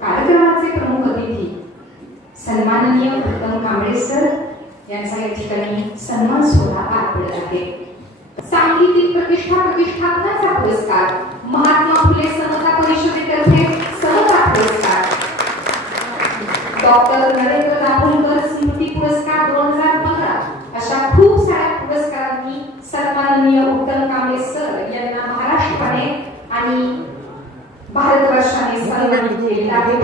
कार्यक्रमाचे प्रमुख अतिथी सन्माननीय उत्तम कांबळे सर यांचा या ठिकाणी सन्मान सोहळा पार पडत आहे। सांगलीतील प्रतिष्ठापनाचा पुरस्कार महात्मा फुले समता परिषदेतर्फे समता पुरस्कार, डॉक्टर नरेंद्र दाभोलकर स्मृती पुरस्कार 2015 अशा खूप साऱ्या पुरस्कारांनी सन्माननीय उत्तम कांबळे सर यांना महाराष्ट्राने आणि भारतवर्षाने सन्मानित केले आहे।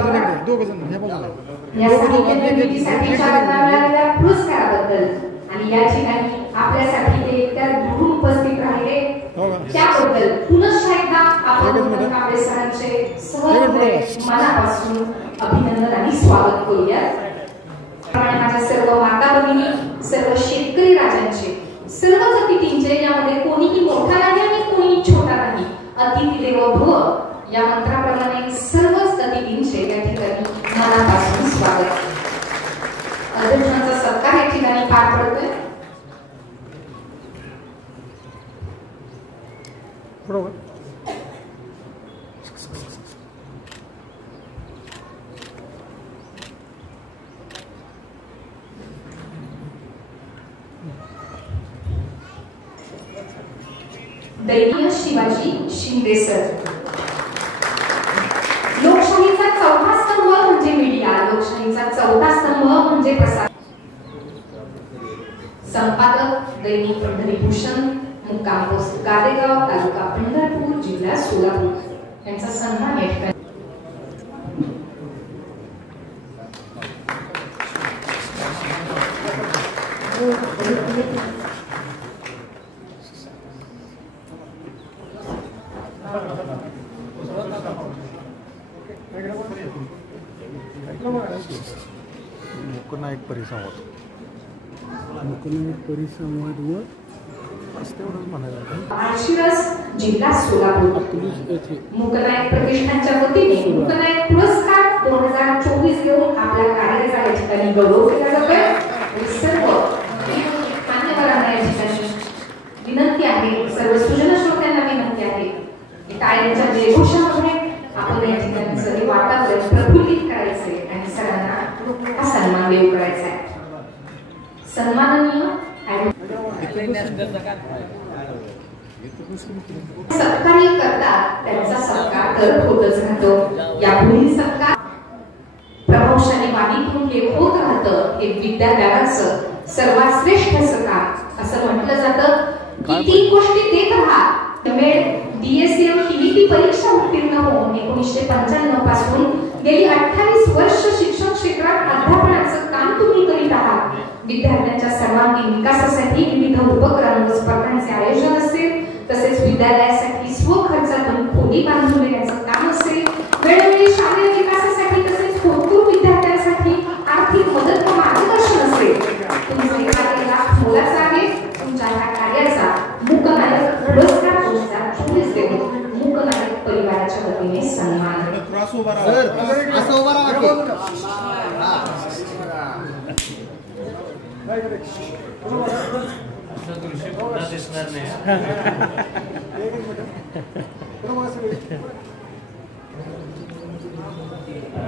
या साहित्य निर्मितीसाठीच्या मिळालेल्या पुरस्काराबद्दल आणि या ठिकाणी आपल्यासाठी ते त्या दुरून उपस्थित राहिले त्याबद्दल पुनश्च एकदा आपण उत्तम कांबळे सरांचे सहृदय मनापासून अभिनंदन आणि स्वागत करूया। माझ्या सर्व माता भगिनी, सर्व शेतकरी राजांचे, सर्वच अतिथींचे, यामध्ये कोणीही मोठा नाही आणि कोणीही छोटा नाही, अतिथी देवो भव या मंत्राप्रमाणे सर्वच अतिथींचे या ठिकाणी मनापासून स्वागत। अध्यक्षांचा सत्कार या ठिकाणी पार पडतोय। बरोबर दैनीय शिवाजी शिंदे सर। लोकशाहीचा चौथा स्तंभ म्हणजे मीडिया, लोकशाहीचा चौथा स्तंभ म्हणजे प्रसार। संपादक दैनिक पंढरीभूषण, मुक्काम पोस्ट गादेगाव, तालुका पंढरपूर, जिल्हा सोलापूर यांचा सन्मान या ठिकाणी। मुकनायक परिसंवाद व तेवढंच म्हणायला आशिरस जिल्हा सोलापूर मुकनायक प्रतिष्ठानच्या वतीने मुकनायक पुरस्कार 2024 देऊन आपल्या कार्याचा या ठिकाणी गौरव केला जातोय। सर्व मान्यवरांना या ठिकाणी विनंती आहे, सर्व सुजन श्रोत्यांना विनंती आहे की टाळ्यांच्या जयघोषामध्ये आपण या ठिकाणी सगळे वातावरण प्रफुल्लित करायचे आणि सरांना हा सन्मान देऊ करायचा आहे। सन्माननीय सत्कार्य करतात त्यांचा सत्कार करत होतच राहतो। यापुढील सत्कार प्रभावशाली वाणीतून हे होत राहतं। हे विद्यार्थ्यांचं सर्वात श्रेष्ठ सत्कार असं म्हटलं जातं की तीन गोष्टी देत राहा। DSM ही परीक्षा उत्तीर्ण होऊन 1995 पासून गेली 28 वर्ष शिक्षण क्षेत्रात अध्यापनाचं काम तुम्ही करीत आहात। विद्यार्थ्यांच्या सर्वांगीण विकासासाठी विविध उपक्रम व स्पर्धांचे आयोजन असेल, तसेच विद्यालयासाठी स्वखर्चातून खोली बांधून देण्याचं काम असेल, वेळोवेळी शालेय विकासासाठी तसेच होतकरू विद्यार्थ्यांसाठी आर्थिक मदत व मार्गदर्शन असेल, तुमचे कार्य लाख मोलाचं आहे। तुमच्या ह्या कार्याचा मुकनायक पुरस्कार 2024 देऊन मुकनायक परिवाराच्या वतीने सन्मान।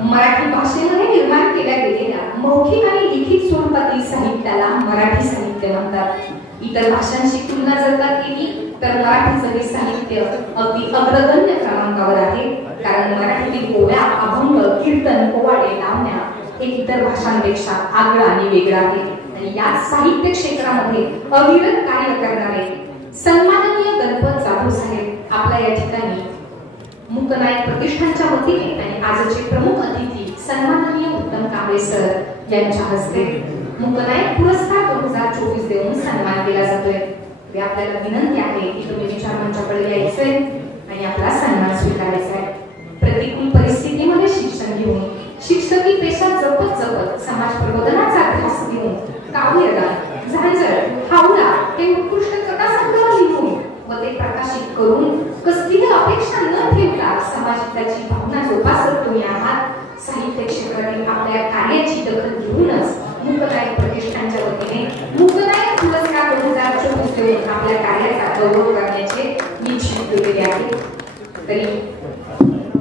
मराठी भाषेमध्ये निर्माण केल्या गेलेल्या मौखिक आणि लिखित स्वरूपातील साहित्याला मराठी साहित्य म्हणतात। इतर भाषांशी तुलना जर केली तर मराठीचं हे साहित्य अगदी अग्रगण्य क्रमांकावर आहे, कारण मराठीतील ओव्या, अभंग, कीर्तन, पोवाडे, लावण्या हे इतर भाषांपेक्षा आगळं आणि वेगळं आहे। आणि या साहित्य क्षेत्रामध्ये अविरत कार्य करणारे सन्माननीय गणपत जाधव साहेब आपल्या या ठिकाणी मुकनायक प्रतिष्ठानच्या वतीने आणि आजचे प्रमुख अतिथी सन्माननीय उत्तम कांबळे सर यांच्या हस्ते मुकनायक पुरस्कार 2024 देऊन सन्मान केला जातोय। आपल्याला विनंती आहे की तुम्ही विचारमंचाकडे यायचंय आणि आपला सन्मान स्वीकारायचा आहे। प्रतिकूल परिस्थितीमध्ये शिक्षण घेऊन शिक्षकी पेशा जपत समाज प्रबोधनाचा अभ्यास घेऊन काव्यगान, झांझर, हावडा हे उत्कृष्ट कथासंग्रह लिहून व ते प्रकाशित करून कसलीही अपेक्षा न ठेवता समाजाची भावना जोपासत तुम्ही आहात। साहित्य क्षेत्रातील आपल्या कार्याची दखल घेऊनच मुकनायक प्रतिष्ठानच्या वतीने मुकनायक पुरस्कार 2024 देऊन आपल्या कार्याचा गौरव करण्याचे निश्चित केलेले आहे। तरी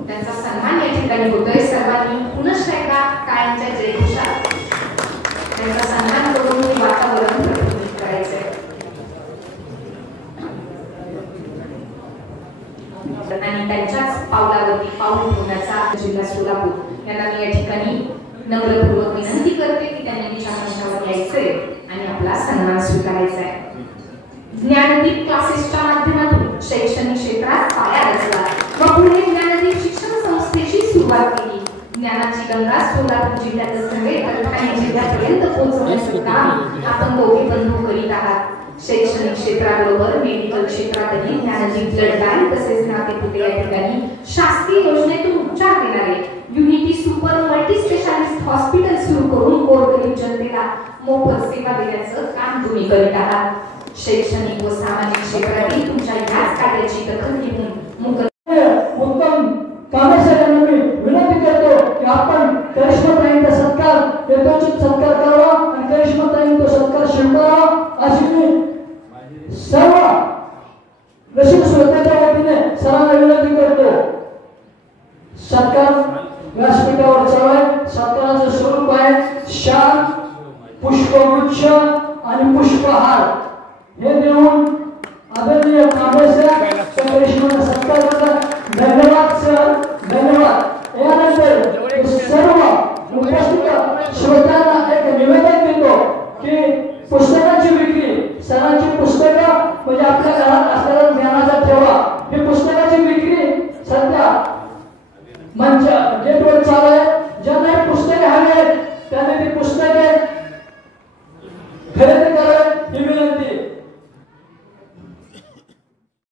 त्यांचा सन्मान या ठिकाणी होतोय। जिल्हा सोलापूर यांना मी या ठिकाणी नम्रपूर्वक विनंती करते की त्यांनी तिच्या मंचावर यायचंय आणि आपला सन्मान स्वीकारायचा आहे. ज्ञानदीप क्लासेसच्या माध्यमातून शैक्षणिक क्षेत्रात पाया रचला व पुढे ज्ञानदीप शिक्षण संस्थेची सुरुवात केली. ज्ञानाची गंगा सोलापूर जिल्ह्यात नव्हे तर ठाणे जिल्ह्यापर्यंत पोहोचवण्याचे काम आपण दोघे बंधू करीत आहात. शैक्षणिक क्षेत्राबरोबर मेडिकल क्षेत्रातही ज्ञानदीप ब्लड बँक तसेच नातेपुते या ठिकाणी शासकीय योजनेतून उपचार देणारे unity super multi specialist hospital सुरू करून गोरगरीब जनतेला मोफत सेवा देण्याचं काम तुम्ही करीत आहात. शैक्षणिक व सामाजिक क्षेत्रातील तुमच्या याच कार्याची दखल घेऊन उत्तम कामेश्वरांना मी विनंती करतो की आपण करिश्माताईंचा सत्कार यथोचित सत्कार करावा आणि करिश्माताईंचा सत्कार स्वीकारावा अशी मी सर्व रसिक श्रोत्याच्या वतीने सर्वांना विनंती करतो. सत्कार व्यासपीठावर चालू आहे. सत्काराचं स्वरूप आहे शाल, पुष्पगुच्छ आणि पुष्पहार हे देऊन आदरणीय कामेश्वर करिश्मा